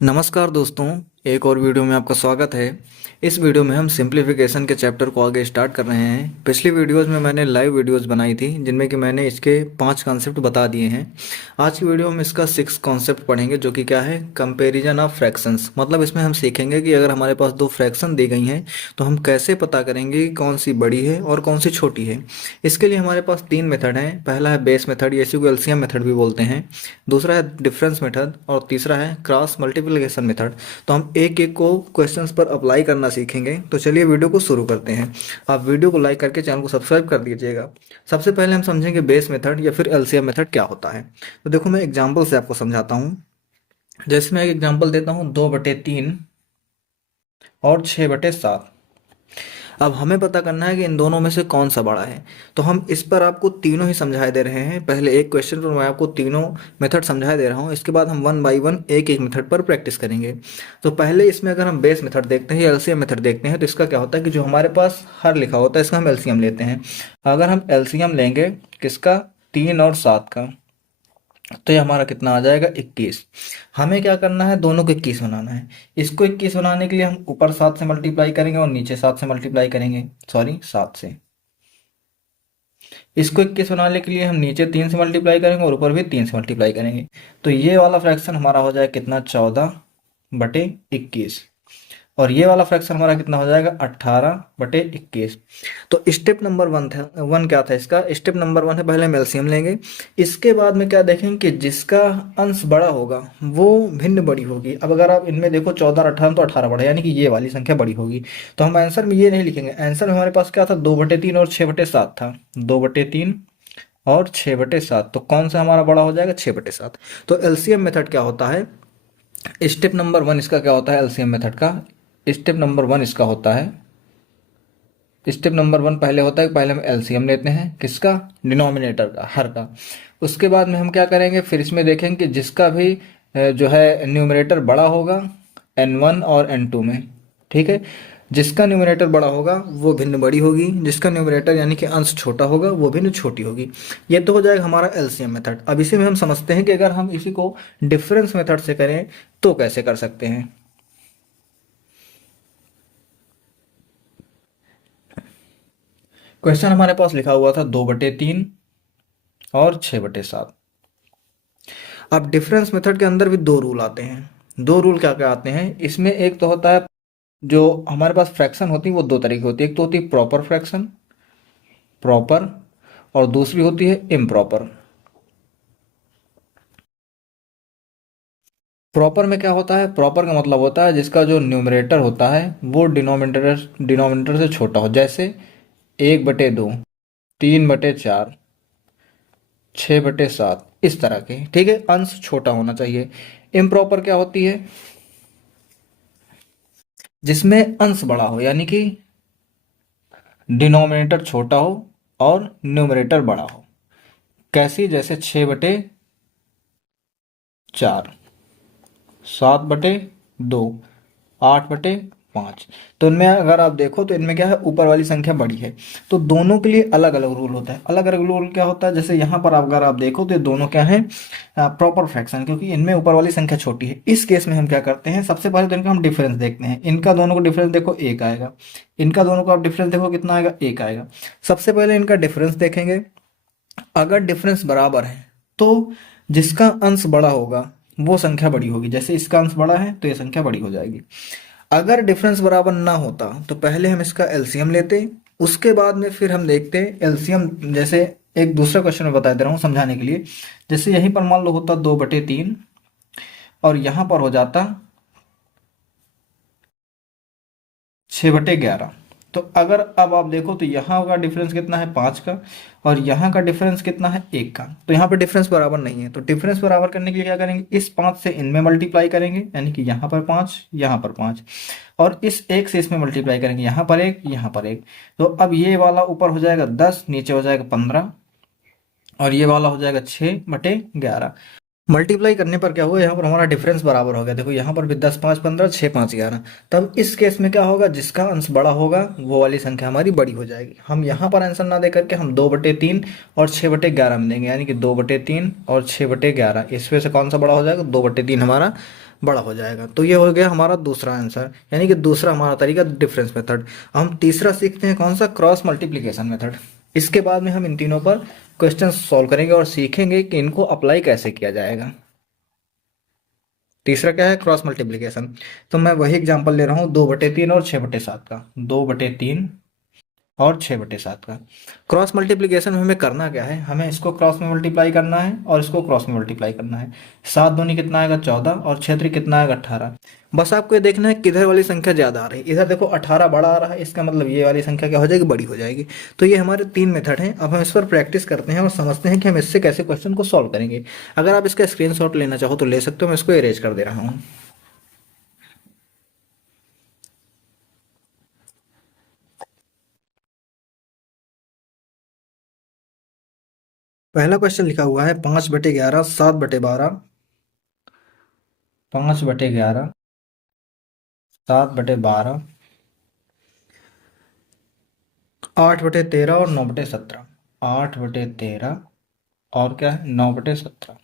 नमस्कार दोस्तों, एक और वीडियो में आपका स्वागत है। इस वीडियो में हम सिंप्लीफिकेशन के चैप्टर को आगे स्टार्ट कर रहे हैं। पिछली वीडियोस में मैंने लाइव वीडियोस बनाई थी जिनमें कि मैंने इसके 5 कॉन्सेप्ट बता दिए हैं। आज की वीडियो में इसका 6 कॉन्सेप्ट पढ़ेंगे जो कि क्या है, कंपैरिजन ऑफ फ्रैक्शंस। मतलब इसमें हम सीखेंगे कि अगर हमारे पास दो फ्रैक्शन दी गई हैं तो हम कैसे पता करेंगे कि कौन सी बड़ी है और कौन सी छोटी है। इसके लिए हमारे पास 3 मेथड हैं। पहला है बेस मेथड, इसी को एलसीएम मेथड भी बोलते हैं। दूसरा है डिफरेंस मेथड और तीसरा है क्रॉस मल्टीप्लिकेशन मेथड। तो हम एक एक को क्वेश्चंस पर अप्लाई करना सीखेंगे। तो चलिए वीडियो को शुरू करते हैं। आप वीडियो को लाइक करके चैनल को सब्सक्राइब कर दीजिएगा। सबसे पहले हम समझेंगे बेस मेथड या फिर एलसीएम मेथड क्या होता है। तो देखो, मैं एग्जाम्पल से आपको समझाता हूँ। जैसे मैं एक एग्जाम्पल देता हूँ, 2/3 और 6/7। अब हमें पता करना है कि इन दोनों में से कौन सा बड़ा है। तो हम इस पर आपको तीनों ही समझाए दे रहे हैं। पहले एक क्वेश्चन पर मैं आपको तीनों मेथड समझाए दे रहा हूँ। इसके बाद हम वन बाई वन एक एक मेथड पर प्रैक्टिस करेंगे। तो पहले इसमें अगर हम बेस मेथड देखते हैं या एलसीएम मेथड देखते हैं तो इसका क्या होता है कि जो हमारे पास हर लिखा होता है इसका हम एलसीएम लेते हैं। अगर हम एलसीएम लेंगे किसका, 3 और 7 का, तो ये हमारा कितना आ जाएगा, 21। हमें क्या करना है, दोनों को 21 बनाना है। इसको 21 बनाने के लिए हम ऊपर 7 से मल्टीप्लाई करेंगे और नीचे 7 से मल्टीप्लाई करेंगे, सॉरी 7 से। इसको 21 बनाने के लिए हम नीचे 3 से मल्टीप्लाई करेंगे और ऊपर भी 3 से मल्टीप्लाई करेंगे। तो ये वाला फ्रैक्शन हमारा हो जाएगा कितना, 14/21। और ये वाला फ्रैक्शन हमारा कितना हो जाएगा, 18/21। तो स्टेप नंबर वन क्या था इसका, स्टेप नंबर 1 है पहले हम एलसीएम लेंगे। इसके बाद में क्या देखेंगे कि जिसका अंश बड़ा होगा वो भिन्न बड़ी होगी। अब अगर आप इनमें देखो 14 और 18 तो 18 बड़ा, यानी कि ये वाली संख्या बड़ी होगी। तो हम आंसर में ये नहीं लिखेंगे। आंसर में हमारे पास क्या था, 2/3 और 6/7 था। 2/3 और 6/7, तो कौन सा हमारा बड़ा हो जाएगा, 6/7। तो एलसीएम मेथड क्या होता है, स्टेप नंबर 1 इसका क्या होता है एलसीएम मेथड का। स्टेप नंबर 1 इसका होता है, स्टेप नंबर 1 पहले होता है, पहले हम एलसीएम लेते हैं किसका, डिनोमिनेटर का, हर का। उसके बाद में हम क्या करेंगे, फिर इसमें देखेंगे कि जिसका भी जो है न्यूमरेटर बड़ा होगा n1 और n2 में, ठीक है। जिसका न्यूमरेटर बड़ा होगा वो भिन्न बड़ी होगी, जिसका न्यूमरेटर यानी कि अंश छोटा होगा वो भिन्न छोटी होगी। ये तो हो जाएगा हमारा एलसीएम मेथड। अब इसी में हम समझते हैं कि अगर हम इसी को डिफरेंस मेथड से करें तो कैसे कर सकते हैं। क्वेश्चन हमारे पास लिखा हुआ था 2/3 और 6/7। अब डिफरेंस मेथड के अंदर भी दो रूल आते हैं। दो रूल क्या क्या आते हैं इसमें, एक तो होता है जो हमारे पास फ्रैक्शन होती है वो दो तरीके होती है। एक तो होती है प्रॉपर फ्रैक्शन, प्रॉपर, और दूसरी होती है इम्प्रॉपर। प्रॉपर में क्या होता है, प्रॉपर का मतलब होता है जिसका जो न्यूमरेटर होता है वो डिनोमिनेटर से छोटा हो। जैसे 1/2, 3/4, 6/7, इस तरह के, ठीक है। अंश छोटा होना चाहिए। इम्प्रॉपर क्या होती है, जिसमें अंश बड़ा हो, यानी कि डिनोमिनेटर छोटा हो और न्यूमरेटर बड़ा हो। कैसी, जैसे 6/4, 7/2, 8/5। तो इनमें अगर आप देखो तो इनमें क्या है, ऊपर वाली संख्या बड़ी है। तो दोनों के लिए अलग अलग रूल होता है। अलग अलग रूल क्या होता है, जैसे यहाँ पर अगर आप देखो तो ये दोनों क्या है, प्रॉपर फ्रैक्शन, क्योंकि इनमें ऊपर वाली संख्या छोटी है। इस केस में हम क्या करते हैं, सबसे पहले तो इनका हम डिफरेंस देखते हैं। इनका दोनों को डिफरेंस देखो, 1 आएगा। इनका दोनों को आप डिफरेंस देखो कितना आएगा, 1 आएगा। सबसे पहले इनका डिफरेंस देखेंगे। अगर डिफरेंस बराबर है तो जिसका अंश बड़ा होगा वो संख्या बड़ी होगी। जैसे इसका अंश बड़ा है तो ये संख्या बड़ी हो जाएगी। अगर डिफरेंस बराबर ना होता तो पहले हम इसका एलसीएम लेते, उसके बाद में फिर हम देखते एलसीएम। जैसे एक दूसरा क्वेश्चन में बता दे रहा हूँ समझाने के लिए। जैसे यहीं पर मान लो होता 2/3 और यहाँ पर हो जाता 6/11। तो अगर अब आप देखो तो यहाँ का डिफरेंस कितना है, 5 का, और यहाँ का डिफरेंस कितना है, 1 का। तो यहाँ पे डिफरेंस बराबर नहीं है। तो डिफरेंस बराबर करने के लिए क्या करेंगे, इस 5 से इनमें मल्टीप्लाई करेंगे, यानी कि यहाँ पर 5, यहाँ पर 5, और इस 1 से इसमें मल्टीप्लाई करेंगे, यहाँ पर 1, यहाँ पर 1। तो अब ये वाला ऊपर हो जाएगा 10, नीचे हो जाएगा 15, और ये वाला हो जाएगा 6/11। मल्टीप्लाई करने पर क्या हुआ, यहाँ पर हमारा डिफरेंस बराबर हो गया। देखो यहाँ पर भी 10 5 15, 6 5 11। तब इस केस में क्या होगा, जिसका अंश बड़ा होगा वो वाली संख्या हमारी बड़ी हो जाएगी। हम यहाँ पर आंसर ना दे करके हम 2/3 और 6/11 में देंगे, यानी कि 2/3 और 6/11। इसमें से कौन सा बड़ा हो जाएगा, 2/3 हमारा बड़ा हो जाएगा। तो ये हो गया हमारा दूसरा आंसर, यानी कि दूसरा हमारा तरीका डिफरेंस मेथड। हम तीसरा सीखते हैं कौन सा, क्रॉस मल्टीप्लिकेशन मेथड। इसके बाद में हम इन तीनों पर क्वेश्चन सॉल्व करेंगे और सीखेंगे कि इनको अप्लाई कैसे किया जाएगा। तीसरा क्या है, क्रॉस मल्टीप्लिकेशन। तो मैं वही एग्जांपल ले रहा हूँ, 2/3 और 6/7 का। 2/3 और 6/7 का क्रॉस मल्टीप्लिकेशन में हमें करना क्या है, हमें इसको क्रॉस में मल्टीप्लाई करना है और इसको क्रॉस में मल्टीप्लाई करना है। 7 दूनी कितना आएगा 14, और 6 3 कितना आएगा 18। बस आपको ये देखना है किधर वाली संख्या ज़्यादा आ रही है। इधर देखो 18 बड़ा आ रहा है, इसका मतलब ये वाली संख्या क्या हो जाएगी, बड़ी हो जाएगी। तो ये हमारे 3 मेथड हैं। अब हम इस पर प्रैक्टिस करते हैं और समझते हैं कि हम इससे कैसे क्वेश्चन को सॉल्व करेंगे। अगर आप इसका स्क्रीनशॉट लेना चाहो तो ले सकते हो, मैं इसको इरेज कर दे रहा हूँ। पहला क्वेश्चन लिखा हुआ है 5/11, 7/12, 5/11, 7/12, 8/13 और 9/17। 8/13 और क्या है, 9/17।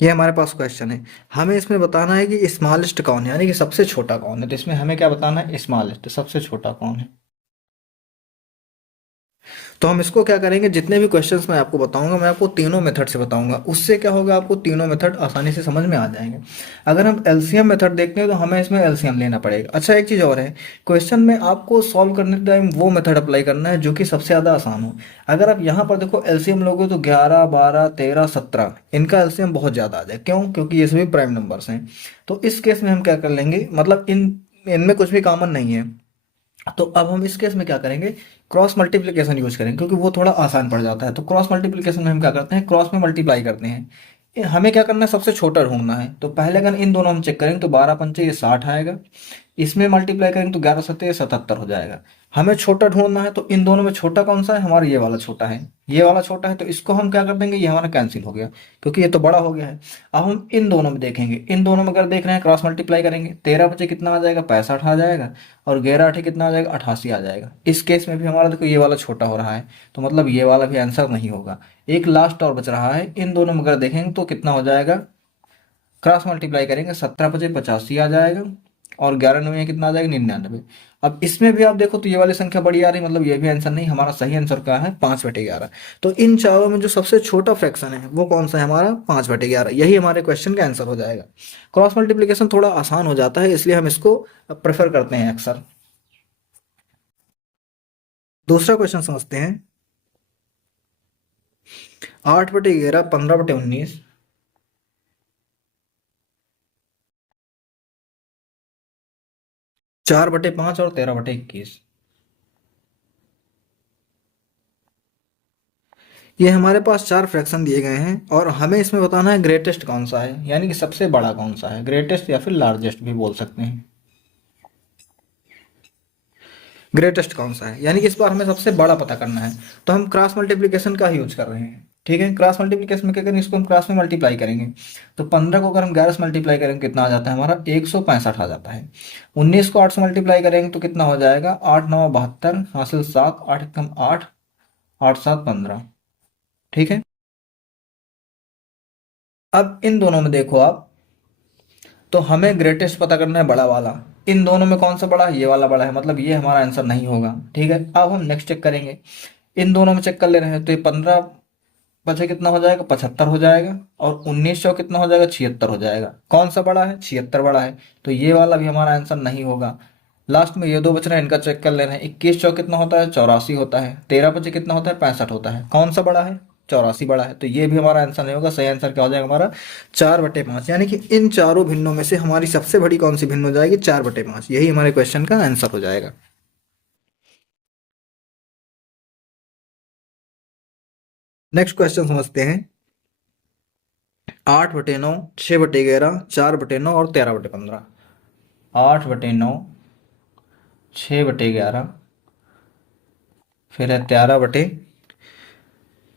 ये हमारे पास क्वेश्चन है। हमें इसमें बताना है कि स्मॉलेस्ट कौन है, यानी कि सबसे छोटा कौन है। तो इसमें हमें क्या बताना है, स्मॉलेस्ट, सबसे छोटा कौन है। तो हम इसको क्या करेंगे, जितने भी क्वेश्चंस मैं आपको बताऊंगा मैं आपको तीनों मेथड से बताऊंगा। उससे क्या होगा, आपको तीनों मेथड आसानी से समझ में आ जाएंगे। अगर हम एलसीएम मेथड देखते हैं तो हमें इसमें एलसीएम लेना पड़ेगा। अच्छा एक चीज़ और है, क्वेश्चन में आपको सॉल्व करने टाइम वो मेथड अप्लाई करना है जो कि सबसे ज़्यादा आसान हो। अगर आप यहाँ पर देखो एलसीएम लोगे तो 11 12 13 17, इनका एलसीएम बहुत ज़्यादा आ जाए। क्यों, क्योंकि ये सभी प्राइम नंबर्स हैं। तो इस केस में हम क्या कर लेंगे, मतलब इनमें कुछ भी कॉमन नहीं है। तो अब हम इस केस में क्या करेंगे, क्रॉस मल्टीप्लिकेशन यूज करेंगे, क्योंकि वो थोड़ा आसान पड़ जाता है। तो क्रॉस मल्टीप्लिकेशन में हम क्या करते हैं, क्रॉस में मल्टीप्लाई करते हैं। हमें क्या करना है, सबसे छोटा ढूंढना है। तो पहले अगर इन दोनों हम चेक करेंगे तो 12 पंचे ये 60 आएगा। इसमें मल्टीप्लाई करेंगे तो 11 सत्ते 77 हो जाएगा। हमें छोटा ढूंढना है, तो इन दोनों में छोटा कौन सा है, हमारा ये वाला छोटा है। ये वाला छोटा है, तो इसको हम क्या कर देंगे, ये हमारा कैंसिल हो गया, क्योंकि ये तो बड़ा हो गया है। अब हम इन दोनों में देखेंगे, इन दोनों में अगर देख रहे हैं क्रॉस मल्टीप्लाई करेंगे, 13 बचे कितना आ जाएगा, 65 आ जाएगा। और 11 8 कितना आ जाएगा, 88 आ जाएगा। इस केस में भी हमारा देखो ये वाला छोटा हो रहा है, तो मतलब ये वाला भी आंसर नहीं होगा। एक लास्ट और बच रहा है, इन दोनों में अगर देखेंगे तो कितना हो जाएगा, क्रॉस मल्टीप्लाई करेंगे, 17 पचे 85 आ जाएगा। और 11 9 कितना आ जाएगा, 99। अब इसमें भी आप देखो तो ये वाली संख्या बड़ी आ रही, मतलब ये भी आंसर नहीं। हमारा सही आंसर क्या है, 5/11। तो इन चारों में जो सबसे छोटा फ्रैक्शन है वो कौन सा है, हमारा 5/11। यही हमारे क्वेश्चन का आंसर हो जाएगा। क्रॉस मल्टीप्लिकेशन थोड़ा आसान हो जाता है, इसलिए हम इसको प्रेफर करते हैं अक्सर। दूसरा क्वेश्चन समझते हैं। 8/11, 15/19, 4/5 और 13/21। ये हमारे पास चार फ्रैक्शन दिए गए हैं और हमें इसमें बताना है ग्रेटेस्ट कौन सा है, यानी कि सबसे बड़ा कौन सा है। ग्रेटेस्ट या फिर लार्जेस्ट भी बोल सकते हैं। ग्रेटेस्ट कौन सा है, यानी कि इस बार हमें सबसे बड़ा पता करना है। तो हम क्रॉस मल्टीप्लिकेशन का ही यूज कर रहे हैं। ठीक है, क्रॉस मल्टीप्लिकेशन में क्या करेंगे, इसको हम क्रॉस में मल्टीप्लाई करेंगे। तो 15 को अगर हम 11 से मल्टीप्लाई करेंगे कितना आ जाता है, हमारा 165 आ जाता है। 19 को 8 से मल्टीप्लाई करेंगे तो कितना हो जाएगा, 8 9 72, हासिल 7, 8 एकम 8, 8 7 15। ठीक है, अब इन दोनों में देखो आप, तो हमें ग्रेटेस्ट पता करना है, बड़ा वाला। इन दोनों में कौन सा बड़ा है, ये वाला बड़ा है, मतलब ये हमारा आंसर नहीं होगा। ठीक है, अब हम नेक्स्ट चेक करेंगे। इन दोनों में चेक कर ले रहे हैं, तो ये 15 बचे कितना हो जाएगा, 75 हो जाएगा। और 1900 कितना हो जाएगा, 76 हो जाएगा। कौन सा बड़ा है, 76 बड़ा है। तो ये वाला भी हमारा आंसर नहीं होगा। लास्ट में ये दो बच रहे हैं, इनका चेक कर ले रहे हैं। 21 कितना होता है, 84 होता है। 13 बचे कितना होता है, 65 होता है। कौन सा बड़ा है, 84 बड़ा है। तो ये भी हमारा आंसर नहीं होगा। सही आंसर क्या हो जाएगा हमारा, 4/5। यानी कि इन चारों भिन्नों में से हमारी सबसे बड़ी कौन सी भिन्न हो जाएगी, 4/5। यही हमारे क्वेश्चन का आंसर हो जाएगा। नेक्स्ट क्वेश्चन समझते हैं। 8/9, 6/11, 4/9 और 13/15। 8/9, 6/11, फिर है 13 बटे,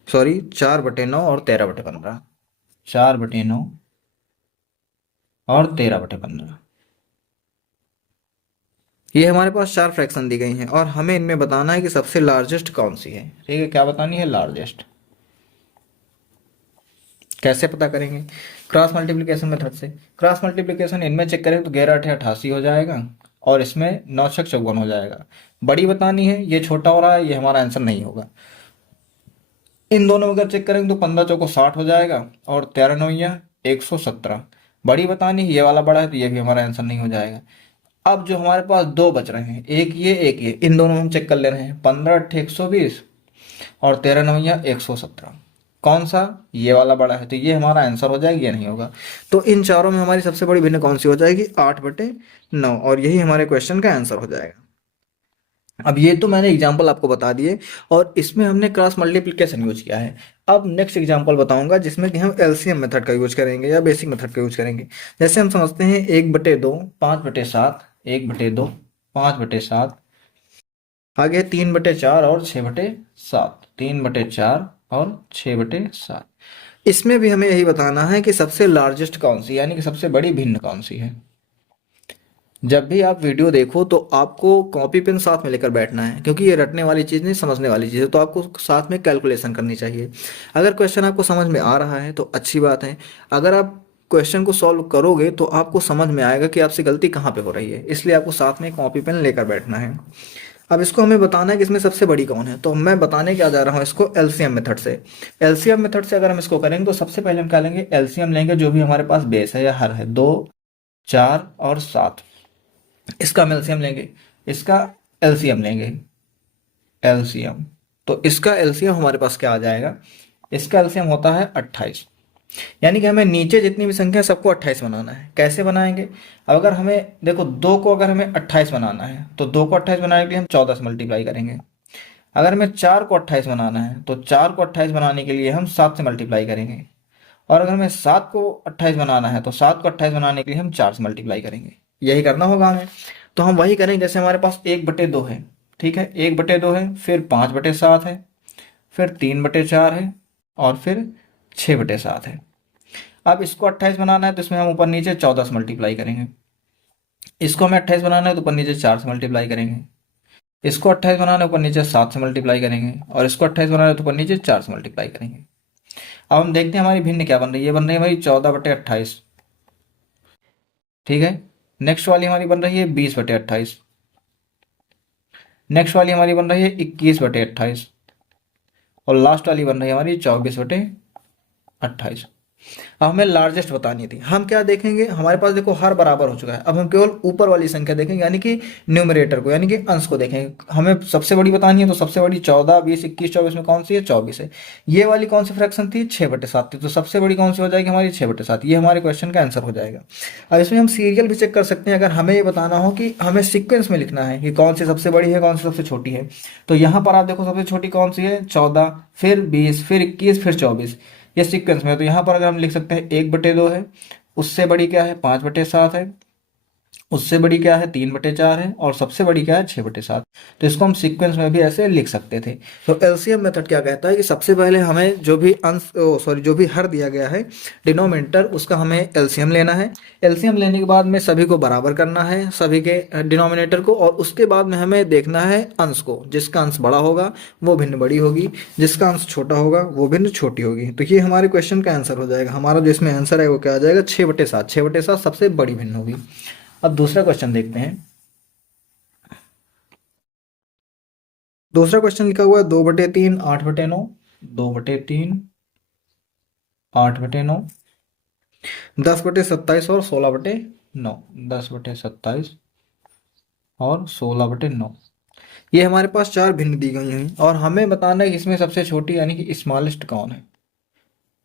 सॉरी 4/9 और 13/15। 4/9 और 13/15। ये हमारे पास चार फ्रैक्शन दी गई हैं और हमें इनमें बताना है कि सबसे लार्जेस्ट कौन सी है। ठीक है, क्या बतानी है? लार्जेस्ट। कैसे पता करेंगे? क्रॉस मल्टीप्लिकेशन मेथड से। क्रॉस मल्टीप्लिकेशन इनमें चेक करें तो 11×8 = 88 हो जाएगा और इसमें 9×6 = 54 हो जाएगा। बड़ी बतानी है, ये छोटा हो रहा है, ये हमारा आंसर नहीं होगा। इन दोनों में अगर चेक करेंगे तो 15×4 = 60 हो जाएगा और 13×9 = 117। बड़ी बतानी है, ये वाला बड़ा है तो ये भी हमारा आंसर नहीं हो जाएगा। अब जो हमारे पास दो बच रहे हैं, एक ये एक ये, इन दोनों में हम चेक कर ले रहे हैं। 15×8 = 120 और 13×9 = 117। कौन सा? ये वाला बड़ा है तो ये हमारा आंसर हो जाएगा, ये नहीं होगा। तो इन चारों में हमारी सबसे बड़ी भिन्न कौन सी हो जाएगी? 8/9, और यही हमारे क्वेश्चन का आंसर हो जाएगा। अब ये तो मैंने एग्जाम्पल आपको बता दिए और इसमें हमने क्रॉस मल्टीप्लिकेशन यूज किया है। अब नेक्स्ट एग्जाम्पल बताऊंगा जिसमें कि हम एलसीएम मेथड का यूज करेंगे या बेसिक मेथड का यूज करेंगे। जैसे हम समझते हैं 1/2 5/7, 1/2 5/7, आगे 3/4 और 6/7, 3/4 और 6/7। इसमें भी हमें यही बताना है कि सबसे लार्जेस्ट कौन सी, यानी कि सबसे बड़ी भिन्न कौन सी है। जब भी आप वीडियो देखो तो आपको कॉपी पेन साथ में लेकर बैठना है, क्योंकि ये रटने वाली चीज़ नहीं, समझने वाली चीज़ है। तो आपको साथ में कैलकुलेशन करनी चाहिए। अगर क्वेश्चन आपको समझ में आ रहा है तो अच्छी बात है। अगर आप क्वेश्चन को सॉल्व करोगे तो आपको समझ में आएगा कि आपसे गलती कहाँ पे हो रही है, इसलिए आपको साथ में कॉपी पेन लेकर बैठना है। अब इसको हमें बताना है कि इसमें सबसे बड़ी कौन है, तो मैं बताने क्या जा रहा हूँ इसको एलसीएम मेथड से। एलसीएम मेथड से अगर हम इसको करेंगे तो सबसे पहले हम क्या लेंगे? एलसीएम लेंगे जो भी हमारे पास बेस है या हर है, 2 4 और 7। इसका हम एलसीएम लेंगे, इसका एलसीएम लेंगे, एलसीएम। तो इसका एलसीएम हमारे पास क्या आ जाएगा? इसका एलसीएम होता है 28। यानी कि हमें नीचे जितनी भी संख्या है सबको 28 बनाना है। कैसे बनाएंगे? अब अगर हमें देखो, 2 को अगर हमें 28 बनाना है तो 2 को 28 बनाने के लिए हम 14 से मल्टीप्लाई करेंगे। अगर हमें 4 को 28 बनाना है तो 4 को 28 बनाने के लिए हम 7 से मल्टीप्लाई करेंगे। और अगर हमें 7 को 28 बनाना है तो 7 को 28 बनाने के लिए हम 4 से मल्टीप्लाई करेंगे। यही करना होगा हमें। तो हम वही करेंगे जैसे हमारे पास 1/2 है। ठीक है, 1/2 है, फिर 5/7 है, फिर 3/4 है और फिर 6/7 है। अब इसको 28 बनाना है तो इसमें हम ऊपर नीचे 14 से मल्टीप्लाई करेंगे। इसको हमें 28 बनाना है तो ऊपर नीचे 4 से मल्टीप्लाई करेंगे। इसको 28 बनाना है ऊपर नीचे 7 से मल्टीप्लाई करेंगे और इसको 28 बनाना है तो ऊपर नीचे 4 से मल्टीप्लाई करेंगे। अब हम देखते हैं हमारी भिन्न क्या बन रही है। ये बन रही है हमारी 14/28। ठीक है, नेक्स्ट वाली हमारी बन रही है 20/28। नेक्स्ट वाली हमारी बन रही है 21/28 और लास्ट वाली बन रही है हमारी 24/28। अब हमें लार्जेस्ट बतानी थी। हम क्या देखेंगे? हमारे पास देखो हर बराबर हो चुका है। अब हम केवल ऊपर वाली संख्या देखेंगे, यानी कि न्यूमरेटर को, यानी कि अंश को देखेंगे। हमें सबसे बड़ी बतानी है तो सबसे बड़ी 14 20 21 24 में कौन सी है? 24 है। ये वाली कौन सी फ्रैक्शन थी? 6/7 थी। तो सबसे बड़ी कौन सी हो जाएगी? हमारी 6/7। ये हमारे क्वेश्चन का आंसर हो जाएगा। अब इसमें हम सीरियल भी चेक कर सकते हैं। अगर हमें ये बताना हो कि हमें सीक्वेंस में लिखना है कि कौन सी सबसे बड़ी है, कौन सी सबसे छोटी है, तो यहाँ पर आप देखो सबसे छोटी कौन सी है? 14, फिर 20, फिर 21, फिर 24। ये सीक्वेंस में है। तो यहाँ पर अगर हम लिख सकते हैं 1/2 है, उससे बड़ी क्या है? 5/7 है, उससे बड़ी क्या है? 3/4 है और सबसे बड़ी क्या है? 6/7। तो इसको हम सीक्वेंस में भी ऐसे लिख सकते थे। तो एलसीएम मेथड क्या कहता है कि सबसे पहले हमें जो भी अंश सॉरी जो भी हर दिया गया है डिनोमिनेटर, उसका हमें एलसीएम लेना है। एलसीएम लेने के बाद में सभी को बराबर करना है, सभी के डिनोमिनेटर को, और उसके बाद में हमें देखना है अंश को। जिसका अंश बड़ा होगा वो भिन्न बड़ी होगी, जिसका अंश छोटा होगा वो भिन्न छोटी होगी। तो ये हमारे क्वेश्चन का आंसर हो जाएगा। हमारा जो इसमें आंसर है वो क्या आ जाएगा? 6/7। 6/7 सबसे बड़ी भिन्न होगी। अब दूसरा क्वेश्चन देखते हैं। दूसरा क्वेश्चन लिखा हुआ है 2/3 8/9। 2/3 8/9, 10/27 और 16/9। 10/27 और 16/9। ये हमारे पास चार भिन्न दी गई हैं और हमें बताना है कि इसमें सबसे छोटी यानी कि स्मॉलेस्ट कौन है?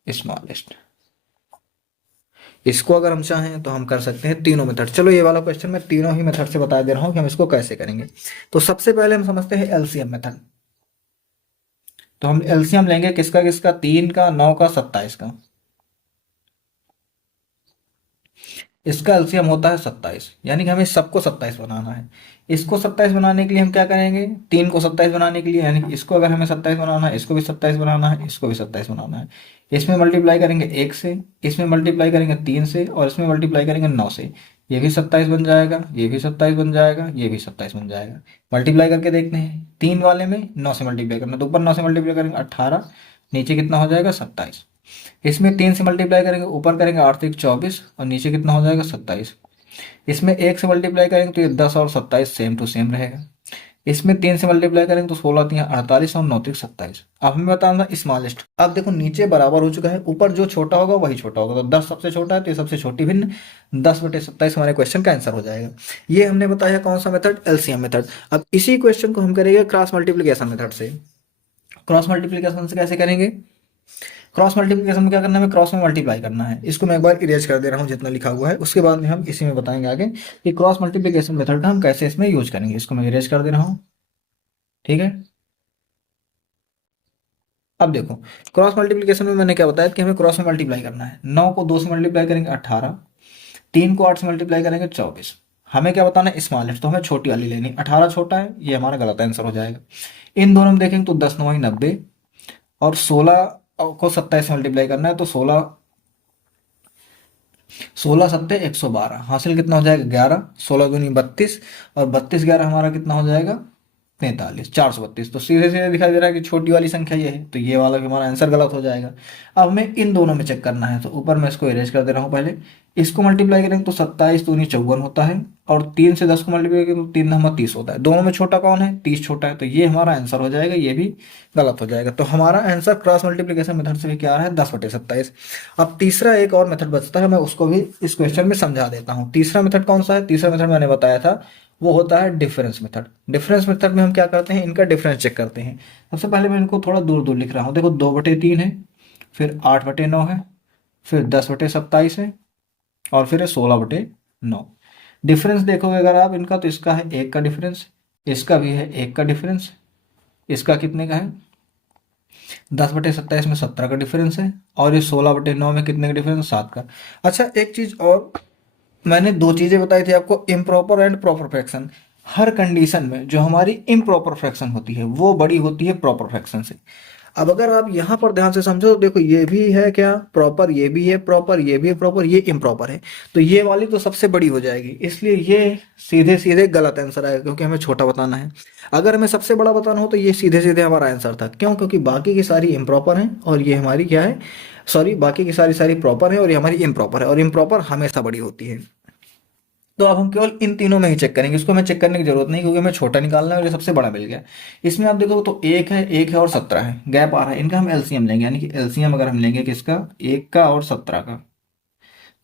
स्मॉलेस्ट। इसको अगर हम चाहें तो हम कर सकते हैं तीनों मेथड। चलो ये वाला क्वेश्चन मैं तीनों ही मेथड से बता दे रहा हूँ कि हम इसको कैसे करेंगे। तो सबसे पहले हम समझते हैं एलसीएम मेथड। तो हम एलसीएम लेंगे किसका किसका? 3 का, 9 का, 27 का। इसका एलसीएम होता है 27, यानी कि हमें सबको 27 बनाना है। इसको 27 बनाने के लिए हम क्या करेंगे, 3 को 27 बनाने के लिए, यानी कि इसको अगर हमें 27 बनाना है, इसको भी 27 बनाना है, इसको भी 27 बनाना है। इसमें मल्टीप्लाई करेंगे 1 से, इसमें मल्टीप्लाई करेंगे 3 से, और इसमें मल्टीप्लाई करेंगे 9 से। ये भी 27 बन जाएगा, ये भी 27 बन जाएगा, ये भी 27 बन जाएगा। मल्टीप्लाई करके देखते हैं, 3 वाले में 9 से मल्टीप्लाई करना, तो ऊपर 9 से मल्टीप्लाई करेंगे 18, नीचे कितना हो जाएगा 27। इसमें 3 से मल्टीप्लाई करेंगे, ऊपर करेंगे 8 से 24, और नीचे कितना हो जाएगा 27। इसमें 1 से मल्टीप्लाई करेंगे तो ये 10 और 27 सेम टू सेम रहेगा। इसमें 3 से मल्टीप्लाई करेंगे तो 16 3 48 और 9 3 27। अब हमें बताना स्मॉलेस्ट। अब देखो नीचे बराबर हो चुका है, ऊपर जो छोटा होगा वही छोटा होगा, तो 10 सबसे छोटा है तो ये सबसे छोटी भिन्न 10/27 हमारे क्वेश्चन का आंसर हो जाएगा। ये हमने बताया कौन सा मेथड, एलसीएम मेथड। अब इसी क्वेश्चन को हम करेंगे क्रॉस मल्टीप्लीकेशन मेथड से। क्रॉस मल्टीप्लीकेशन से कैसे करेंगे, क्रॉस मल्टीप्लिकेशन में क्या करना है, हमें क्रॉस में मल्टीप्लाई करना है। इसको मैं एक बार इरेज कर दे रहा हूँ जितना लिखा हुआ है, उसके बाद में हम इसी में बताएंगे आगे कि क्रॉस मल्टीप्लिकेशन मेथड का हम कैसे इसमें यूज करेंगे। इसको मैं इरेज कर दे रहा हूँ, ठीक है। अब देखो क्रॉस मल्टीप्लिकेशन में मैंने क्या बताया कि हमें क्रॉस में मल्टीप्लाई करना है। 9 को 2 से मल्टीप्लाई करेंगे 18, 3 को 8 से मल्टीप्लाई करेंगे 24। हमें क्या बताना है, स्मॉलेस्ट, तो हमें छोटी वाली लेनी। 18 छोटा है, ये हमारा गलत आंसर हो जाएगा। इन दोनों में देखेंगे तो 10 9 90, और 16 को 27 से मल्टीप्लाई करना है, तो 16 16 सत्ते 112, हासिल कितना हो जाएगा 11, 16 दूनी 32, और 32 11 हमारा कितना हो जाएगा 43, 432। तो सीधे सीधे दिखाई दे रहा है कि छोटी वाली संख्या ये है, तो ये वाला भी हमारा आंसर गलत हो जाएगा। अब हमें इन दोनों में चेक करना है, तो ऊपर मैं इसको इरेज कर दे रहा हूँ। पहले इसको मल्टीप्लाई करेंगे तो 27 दूनी 54 होता है, और 3 से 10 को मल्टीप्लाई करेंगे तो 3 नंबर 30 होता है। दोनों में छोटा कौन है, 30 छोटा है, तो ये हमारा आंसर हो जाएगा, ये भी गलत हो जाएगा। तो हमारा आंसर क्रॉस मल्टीप्लीकेशन मेथड से भी क्या है, 10/27। अब तीसरा एक और मेथड बचता है, मैं उसको भी इस क्वेश्चन में समझा देता हूँ। तीसरा मेथड कौन सा है, तीसरा मेथड मैंने बताया था, वो होता है डिफरेंस मेथड। डिफरेंस मेथड में हम क्या करते हैं, इनका डिफरेंस चेक करते हैं। सबसे पहले मैं इनको थोड़ा दूर दूर लिख रहा हूँ। देखो 2/3 है, फिर 8/9 है, फिर 10/27 है, और फिर है 16/9। डिफरेंस देखोगे अगर आप इनका, तो इसका है 1 का डिफरेंस, इसका भी है 1 का डिफरेंस, इसका कितने का है 10/27 में 17 का डिफरेंस है, और ये 16/9 में कितने का डिफरेंस, 7 का। अच्छा एक चीज और, मैंने दो चीजें बताई थी आपको, improper and proper fraction. Her condition में जो हमारी इम्प्रॉपर फ्रैक्शन होती है वो बड़ी होती है प्रॉपर फ्रैक्शन से। अब अगर आप यहाँ पर ध्यान से समझो तो देखो ये भी है क्या प्रॉपर, ये भी है प्रॉपर, ये भी है प्रॉपर, ये इम्प्रॉपर है, तो ये वाली तो सबसे बड़ी हो जाएगी, इसलिए ये सीधे सीधे गलत आंसर आएगा, क्योंकि हमें छोटा बताना है। अगर हमें सबसे बड़ा बताना हो तो ये सीधे सीधे हमारा आंसर था। क्यों, क्योंकि बाकी की सारी इम्प्रॉपर हैं और ये हमारी क्या है, सॉरी, बाकी की सारी सारी प्रॉपर है और ये हमारी इम्प्रॉपर है, और इम्प्रॉपर हमेशा बड़ी होती है। तो अब हम केवल इन तीनों में ही चेक करेंगे, इसको हमें चेक करने की जरूरत नहीं, क्योंकि हमें छोटा निकालना है और ये सबसे बड़ा मिल गया। इसमें आप देखो तो एक है और 17 है, गैप आ रहा है, इनका हम एलसीएम लेंगे, यानी कि एलसीएम अगर हम लेंगे किसका, 1 का और 17 का,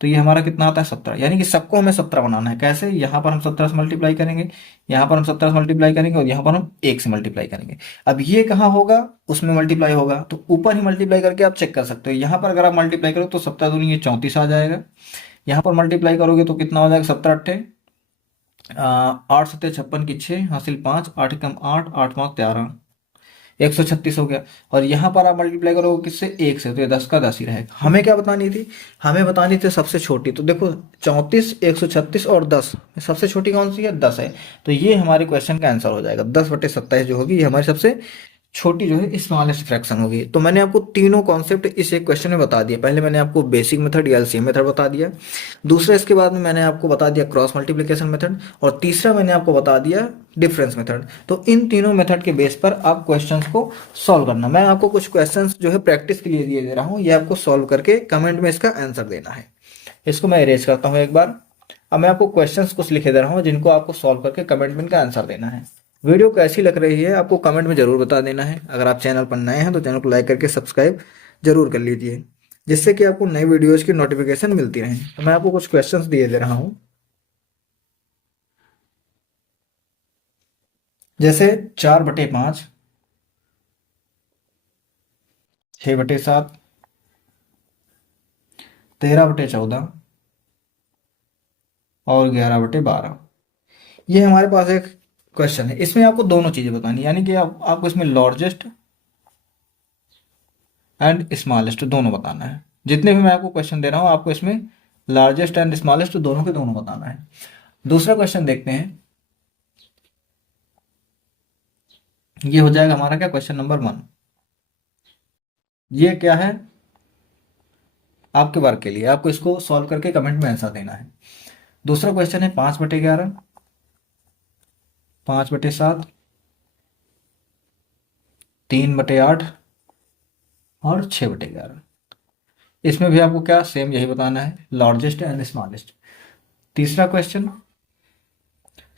तो ये हमारा कितना आता है 17, यानी कि सबको हमें 17 बनाना है। कैसे, यहाँ पर हम 17 से मल्टीप्लाई करेंगे, यहाँ पर हम 17 से मल्टीप्लाई करेंगे, और यहाँ पर हम 1 से मल्टीप्लाई करेंगे। अब ये कहाँ होगा, उसमें मल्टीप्लाई होगा, तो ऊपर ही मल्टीप्लाई करके आप चेक कर सकते हो। यहाँ पर अगर आप मल्टीप्लाई करो तो 17 दूनी ये 34 आ जाएगा, यहाँ पर मल्टीप्लाई करोगे तो कितना हो जाएगा, 17 8 8 7 56 की 6 हासिल 5, 8 कम 8, 8 5 13, 136 हो गया। और यहाँ पर आप मल्टीप्लाई करोगे किससे, 1 से, तो ये 10 का 10 ही रहेगा। हमें क्या बतानी थी, हमें बतानी थी सबसे छोटी। तो देखो 34 136 और 10, सबसे छोटी कौन सी है, 10 है, तो ये हमारे क्वेश्चन का आंसर हो जाएगा। 10/27 जो होगी ये हमारी सबसे छोटी जो है स्मॉलेस्ट फ्रैक्शन होगी। तो मैंने आपको तीनों कॉन्सेप्ट इस एक क्वेश्चन में बता दिए। पहले मैंने आपको बेसिक मेथड या एलसीएम मेथड बता दिया, दूसरा इसके बाद में मैंने आपको बता दिया क्रॉस मल्टीप्लिकेशन मेथड, और तीसरा मैंने आपको बता दिया डिफरेंस मेथड। तो इन तीनों मेथड के बेस पर आप क्वेश्चंस को सॉल्व करना। मैं आपको कुछ क्वेश्चंस जो है प्रैक्टिस के लिए दिए दे रहा हूँ, ये आपको सॉल्व करके कमेंट में इसका आंसर देना है। इसको मैं इरेज करता हूँ एक बार। अब मैं आपको क्वेश्चंस कुछ लिखे दे रहा हूँ जिनको आपको सॉल्व करके कमेंट में इनका आंसर देना है। वीडियो कैसी लग रही है आपको कमेंट में जरूर बता देना है। अगर आप चैनल पर नए हैं तो चैनल को लाइक करके सब्सक्राइब जरूर कर लीजिए, जिससे कि आपको नई वीडियोज की नोटिफिकेशन मिलती रहे। तो मैं आपको कुछ क्वेश्चंस दिए दे रहा हूँ, जैसे 4/5, 6/7, 13/14 और 11/12। ये हमारे पास एक क्वेश्चन है, इसमें आपको दोनों चीजें बतानी, यानी कि आपको इसमें लार्जेस्ट एंड स्मॉलेस्ट दोनों बताना है। जितने भी मैं आपको क्वेश्चन दे रहा हूँ आपको इसमें लार्जेस्ट एंड स्मॉलेस्ट दोनों के दोनों बताना है। दूसरा क्वेश्चन देखते हैं। ये हो जाएगा हमारा क्या, क्वेश्चन नंबर 1। ये क्या है, आपके वर्क के लिए, आपको इसको सॉल्व करके कमेंट में आंसर देना है। दूसरा क्वेश्चन है 5/11, 5/7, 3/8 और 6/11। इसमें भी आपको क्या सेम यही बताना है, लार्जेस्ट एंड स्मॉलेस्ट। तीसरा क्वेश्चन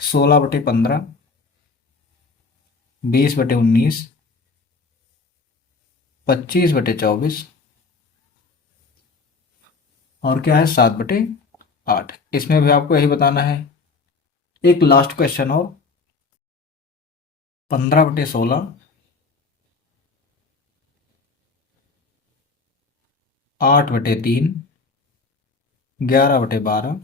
16/15, 20/19, 25/24 और क्या है 7/8। इसमें भी आपको यही बताना है। एक लास्ट क्वेश्चन और 15/16, 8/3, 11/12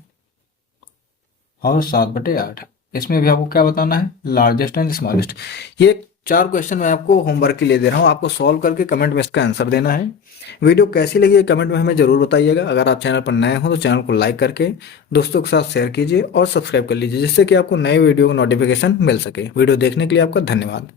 और 7/8। इसमें भी आपको क्या बताना है, लार्जेस्ट एंड स्मॉलेस्ट। ये 4 क्वेश्चन मैं आपको होमवर्क के लिए दे रहा हूँ, आपको सॉल्व करके कमेंट में इसका आंसर देना है। वीडियो कैसी लगी कमेंट में हमें ज़रूर बताइएगा। अगर आप चैनल पर नए हो तो चैनल को लाइक करके दोस्तों के साथ शेयर कीजिए और सब्सक्राइब कर लीजिए, जिससे कि आपको नए वीडियो का नोटिफिकेशन मिल सके। वीडियो देखने के लिए आपका धन्यवाद।